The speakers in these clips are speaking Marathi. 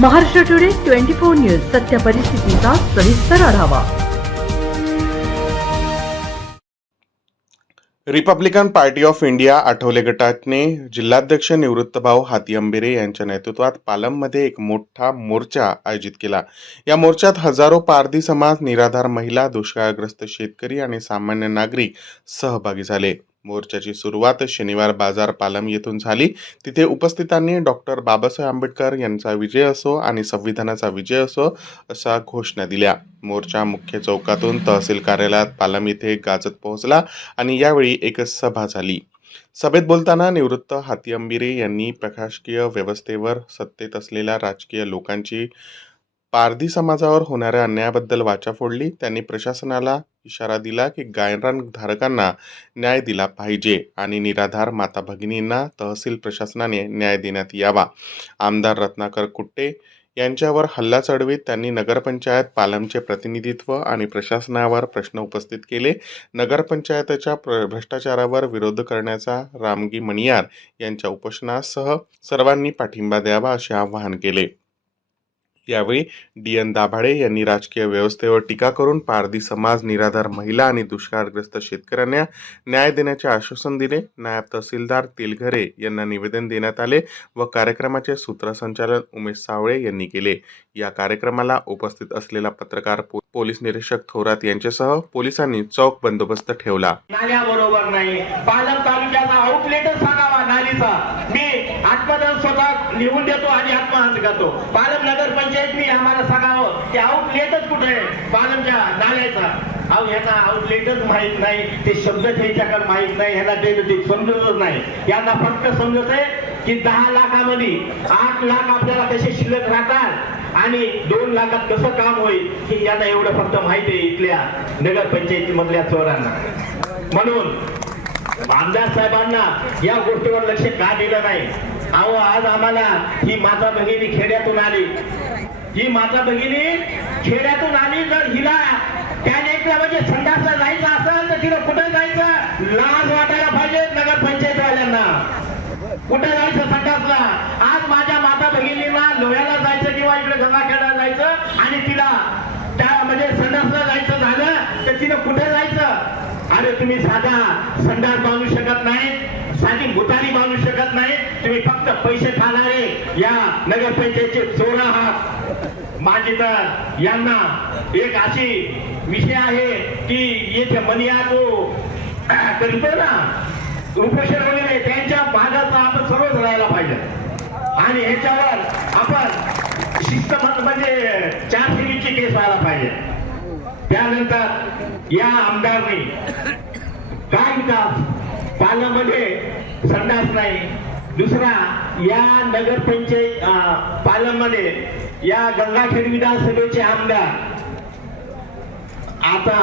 Maharashtra today twenty four news सत्य परिस्थितीचा सविस्तर आढावा. Republican party of India Athawale गटाने जिल्हाध्यक्ष निवृत्तभाऊ हाती अंबिरे यांच्या नेतृत्वात पालममध्ये एक मोठा मोर्चा आयोजित केला. या मोर्चात हजारो पारधी समाज निराधार महिला दुष्काळग्रस्त शेतकरी आणि सामान्य नागरिक सहभागी झाले. मोर्चाची सुरुवात शनिवार बाजार पालम येथून झाली. तिथे उपस्थितांनी डॉक्टर बाबासाहेब आंबेडकर यांचा विजय असो आणि संविधानाचा विजय असो अशा घोषणा दिल्या. मोर्चा मुख्य चौकातून तहसील कार्यालयात पालम येथे गाजत पोहोचला आणि यावेळी एक सभा झाली. सभेत बोलताना निवृत्त हाती अंबिरे यांनी प्रशासकीय व्यवस्थेवर सत्तेत असलेल्या राजकीय लोकांची पारधी समाजावर होणाऱ्या अन्यायाबद्दल वाचा फोडली. त्यांनी प्रशासनाला इशारा दिला की गायरान धारकांना न्याय दिला पाहिजे आणि निराधार माता भगिनींना तहसील प्रशासनाने न्याय देण्यात यावा. आमदार रत्नाकर कुट्टे यांच्यावर हल्ला चढवीत त्यांनी नगरपंचायत पालमचे प्रतिनिधित्व आणि प्रशासनावर प्रश्न उपस्थित केले. नगरपंचायतच्या प्र भ्रष्टाचारावर विरोध करण्याचा रामगी मणियार यांच्या उपोषणासह सर्वांनी पाठिंबा द्यावा असे आवाहन केले. यावेळी डी एन दाभाडे यांनी राजकीय व्यवस्थेवर टीका करून पारधी समाज निराधार महिला आणि दुष्काळग्रस्त शेतकऱ्यांना न्याय देण्याचे आश्वासन दिले. नायब तहसीलदार तेलघरे यांना निवेदन देण्यात आले व कार्यक्रमाचे सूत्रसंचालन उमेश सावळे यांनी केले. या कार्यक्रमाला उपस्थित असलेला पत्रकार पोलीस निरीक्षक थोरात यांच्यासह पोलिसांनी चौक बंदोबस्त ठेवला. बरोबर नाही. पालक तालुक्याचा आउटलेट सांगावा नालीचा मी आत्मदान स्वतः लिहून देतो आणि आत्महत्या करतो. पालम नगर पंचायतनी आम्हाला सांगावं की आउटलेटच कुठे आहे? पालमच्या नाल्याचा. अहो ह्यांना आउटलेटच माहीत नाही. ते शब्द त्यांच्याकडे माहीत नाही. ह्याला ते समजतच नाही. यांना फक्त समजत आहे की दहा लाखामध्ये आठ लाख आपल्याला कसे शिल्लक राहतात आणि दोन लाखात कसं काम होईल हे यांना एवढं फक्त माहिती आहे इथल्या नगरपंचायतीमधल्या चोरांना. म्हणून आमदार साहेबांना या गोष्टीवर लक्ष का दिलं नाही? अहो आज आम्हाला ही माझा भगिनी खेड्यातून आली. ही माझा भगिनी खेड्यातून आली जर हिला त्या लेकला म्हणजे संडासला जायचं असेल तर तिला कुठं जायचं? लाज वाटायला पाहिजे नगरपंचायतवाल्यांना. कुठं जायचं संडासला आज माझ्या माता भगिनींना लोह्याला जायचं किंवा इकडे गंगाखेडला जायचं आणि तिला त्या म्हणजे संडासला जायचं झालं तर तिला कुठे जायचं अरे तुम्ही साधा संडास बांधू शकत नाही साधी मुतारी बांधू शकत नाही तुम्ही फक्त पैसे खाणारे या नगरपंचायतचे चोर आहात. माझी तर यांना एक अशी विषय आहे की येथे मनिया तो करतो ना उपोषण वगैरे त्यांच्या भागाचा आपण सर्वच राहायला पाहिजे. आणि ह्याच्यावर आपण शिस्त म्हणजे चार सीबीची केस व्हायला पाहिजे. त्यानंतर या आमदारनी काय विकास पालमध्ये संडास नाही. दुसरा या नगरपंचायत अं, या गंगाखेड विधानसभेचे आमदार. आता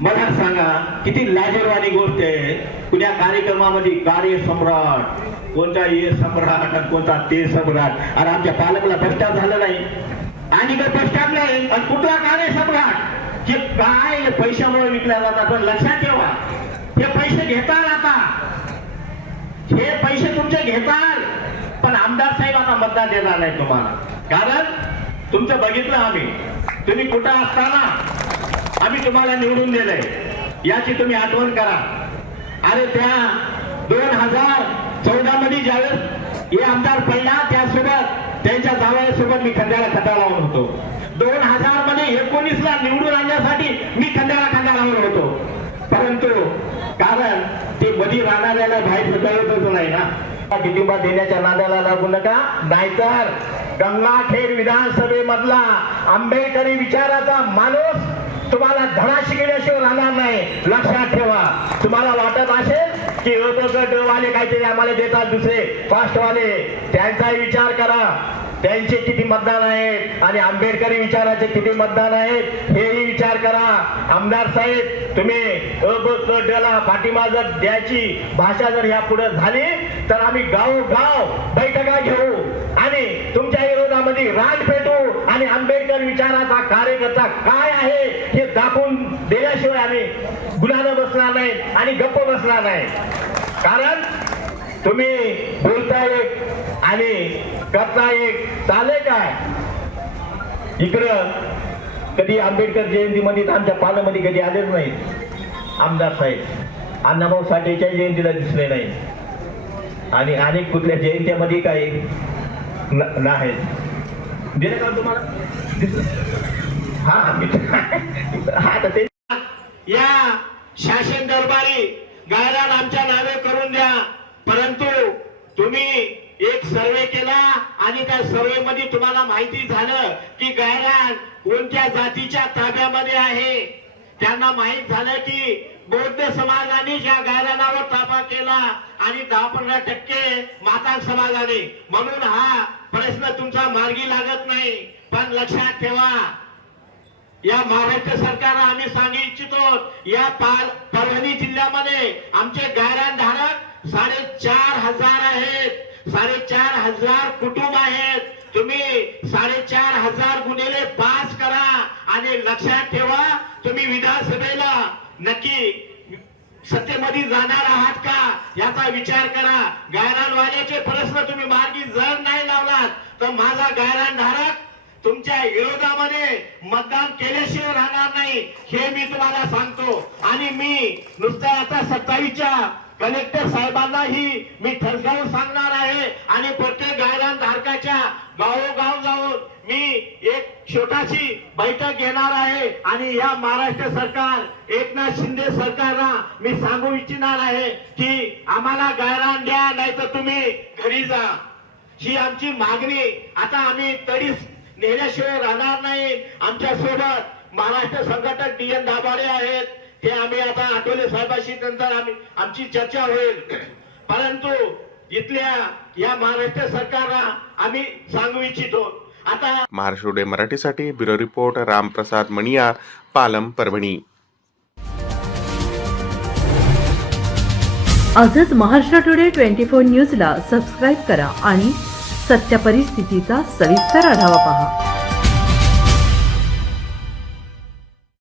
मला सांगा किती लाजरवाणी गोष्ट आहे. कुण्या कार्यक्रमामध्ये कार्य सम्राट कोणता ये सम्राट आणि कोणता ते सम्राट. आणि आमच्या पालकला भ्रष्टाचार झालं नाही. आणि जर भ्रष्टाचार नाही आणि कुठला कार्य सम्राट? हे काय पैशामुळे विकल्या जातात? पण लक्षात ठेवा. हे पैसे घेतात आता. हे पैसे तुमचे घेताल. पण आमदार साहेब आता मतदान देणार नाही तुम्हाला. कारण तुमचं बघितलं आम्ही. तुम्ही कुठं असताना आम्ही तुम्हाला निवडून दिलंय. याची तुम्ही आठवण करा. अरे त्या दोन हजार चौदा मध्ये ज्यावेळेस हे आमदार पहिला त्यांच्या जावयासोबत मी खांद्याला खंडा लावून होतो. दोन हजारमध्ये एकोणीस ला निवडून आणण्यासाठी मी खांद्याला खंडा लावून होतो. परंतु कारण ते मधी राहणाऱ्याला बाहेर येतच नाही ना. किटिंबा देण्याच्या नादाला लागू नका. नाहीतर गंगाखेड विधानसभेमधला आंबेडकरी विचाराचा माणूस तुम्हाला धडा शिकल्याशिवाय राहणार नाही. लक्षात ठेवा. तुम्हाला वाटत असेल की गट वाले काहीतरी आम्हाला देतात दुसरे. फास्टवाले त्यांचाही विचार करा. त्यांचे किती मतदान आहेत आणि आंबेडकरी विचाराचे किती मतदान आहेत हेही विचार करा. आमदार साहेब तुम्ही पाठिंबा जर द्यायची भाषा जर या पुढे झाली तर आम्ही गाव बैठका घेऊ. आणि तुमच्या विरोधामध्ये राज पेटू आणि आंबेडकर विचाराचा कार्यकर्ता काय आहे हे दाखवून दिल्याशिवाय आम्ही गुन्ह्यानं बसणार नाही आणि गप्प बसणार नाही. कारण तुम्ही बोलताय आणि करता एक चाले काय? इकडं कधी आंबेडकर जयंतीमध्ये तर आमच्या पालामध्ये कधी आलेच नाही आमदार साहेब अण्णाभाऊ साठेच्या जयंतीला दिसले नाही. आणि अनेक कुठल्या जयंत्यामध्ये काही न- दिलं का तुम्हाला? हा हा तर ते या शासन दरबारी गायरान आमच्या नावे करून द्या. परंतु तुम्ही एक सर्वे केला आणि त्या सर्वे मध्ये तुम्हाला माहिती झालं की गायरान कोणत्या जातीच्या ताब्यामध्ये आहे? त्यांना माहीत झालं की बौद्ध समाजाने ज्या गायरानावर ताबा केला आणि दहा पंधरा टक्के मातांग समाजाने. म्हणून हा प्रश्न तुमचा मार्गी लागत नाही. पण लक्षात ठेवा या महाराष्ट्र सरकारला आम्ही सांगू इच्छितो या पाल परभणी जिल्ह्यामध्ये आमचे गायरान धारक साडेचार हजार आहेत. साडेचार हजार कुटुंब आहेत. तुम्ही साडेचार हजार गुन्हेले पास करा आणि लक्षात ठेवा तुम्ही विधानसभेला नक्की सत्तेमध्ये जाणार आहात का याचा विचार करा. गायरानवाल्याचे प्रश्न तुम्ही मार्गी जर नाही लावलात तर माझा गायरान धारक तुमच्या विरोधामध्ये मतदान केल्याशिवाय राहणार नाही. हे मी तुम्हाला सांगतो. आणि मी नुसत्या आता सत्तावीसच्या कलेक्टर साहेबांनाही मी ठसगावून सांगणार आहे आणि प्रत्येक गायरान धारकाच्या गावोगाव जाऊन मी एक छोटाशी बैठक घेणार आहे आणि या महाराष्ट्र सरकार एकनाथ शिंदे सरकारला मी सांगू इच्छिणार आहे की आम्हाला गायरान द्या नाही तर तुम्ही घरी जा. ही आमची मागणी आता आम्ही तडीस नेल्याशिवाय राहणार नाही. आमच्यासोबत महाराष्ट्र संघटक डी एन दाभाडे आहेत. ते आम्ही आता आठवले साहेबाशी नंतर आम्ही आमची चर्चा होईल. परंतु इथल्या या महाराष्ट्र सरकारला आम्ही सांगू इच्छितो. आता महाराष्ट्र टुडे मराठीसाठी ब्युरो रिपोर्ट रामप्रसाद मणियार पालम परभणी. आजच महाराष्ट्र टुडे ट्वेंटी फोर न्यूजला सबस्क्राईब करा आणि सत्य परिस्थितीचा सविस्तर आढावा पहा.